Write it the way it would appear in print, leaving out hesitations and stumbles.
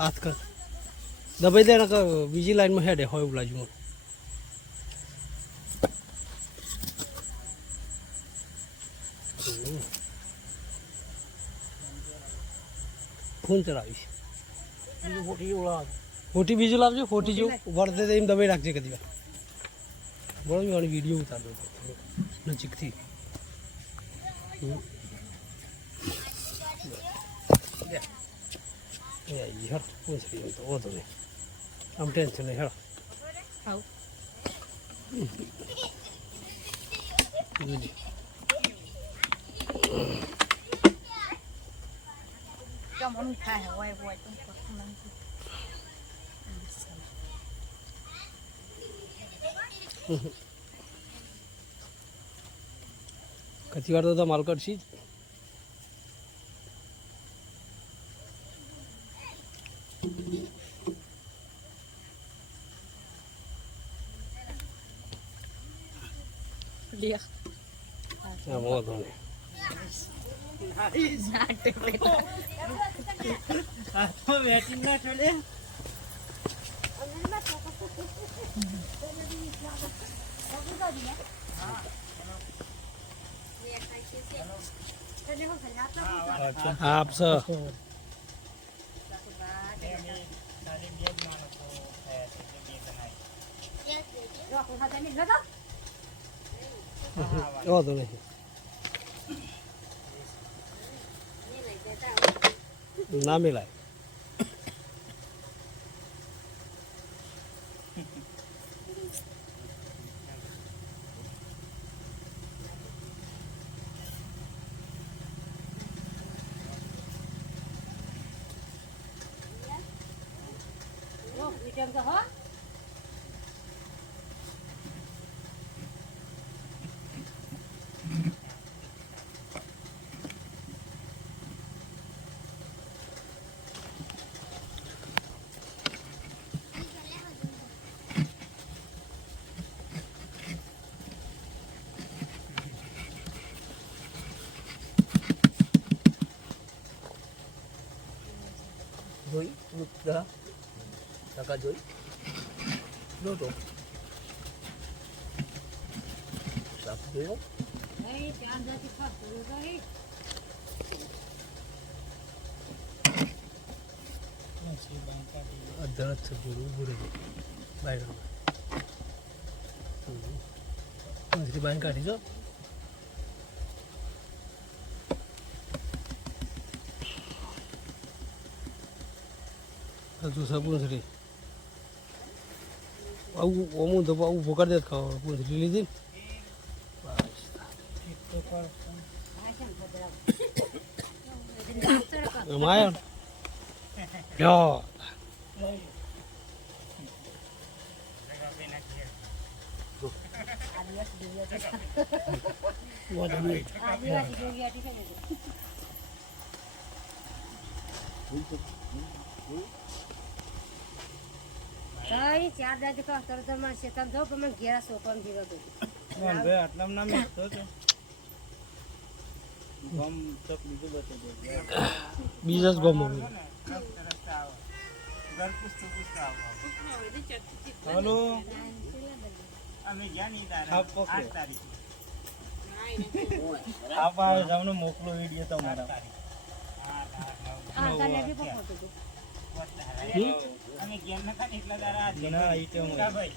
આજકાલ દબાઈ દે બીજી લાઈનમાં હેડે હોય એવું લાગ્યું ફોન ચલાવીશ ફોટી બીજું લાવજો ફોટી જેવું વળતે એમ દબાઈ રાખજે કદી વાર બરાબર મારી વિડીયો ઉતારજો નજીકથી હેડ પૂછડી તો વધુ નહીં આમ ટેન્શન નહીં હેડ કતી વાર તો માલ કરશી વાંધો નહીં આપશે વાંધો નહીં ના મિલાય જોઈ ટકા જોઈ નો તો સાફ જોયો અધરત છે પૂરું પૂરે બહાર બહાર કાઢી જો હજુ પૂંછડી આવું અમુક તો આવું ભોકાડી દે ખાવા પૂંછડી લીધી ને માયા ચાર દાદી કા તરત માં શેતાન જો કે મને ઘેરા સોકન જીરો દો મોહન ભાઈ આટલામ ના મેં તો ગમ તક બીજું બતાવી દે બીજા જ ગમ ઘર પુસ્તક હાલો અમે ગયા નહીં તારા 8 તારીખ આપ આવે તમને મોકલો વિડિયો તમારા અમે ગયા નકા એટલા તારા આઈટમ ભાઈ